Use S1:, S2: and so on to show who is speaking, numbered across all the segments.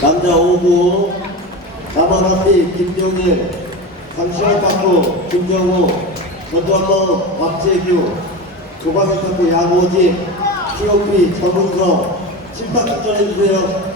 S1: 남자 5구 남아라피 김종일 상시원 탁구 김정우 전두환로 박재규 조광희 탁구 양호진 TOP 정은성 심판 추천해주세요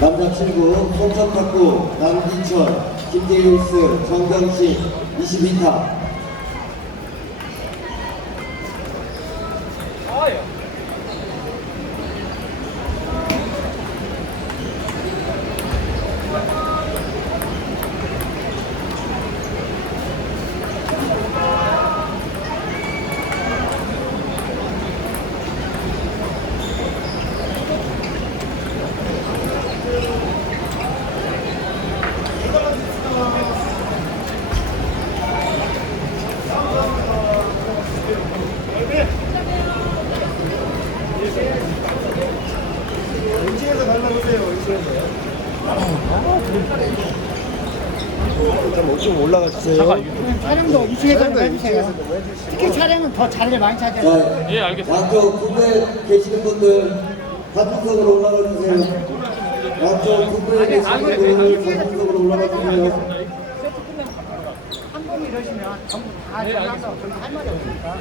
S1: 남자 7구 송천탁구 남기철 김대일스 정경신 22타
S2: 왼쪽에서 달라보세요. 왼쪽에서. 좀 올라가 주세요.
S3: 촬영도 해주세요.
S2: 이쪽에서 좀 해주시고.
S3: 특히 촬영은 더 자리를 많이 차지해요.
S1: 자,
S4: 예, 알겠습니다.
S1: 양쪽 군대 계시는 분들 단풍석으로 올라가 주세요 양쪽 군대에 계시는 분들 단풍석으로 올라가 주세요
S3: 한 번 이러시면 전부 다 전화서 저희 할 말이 없으니까.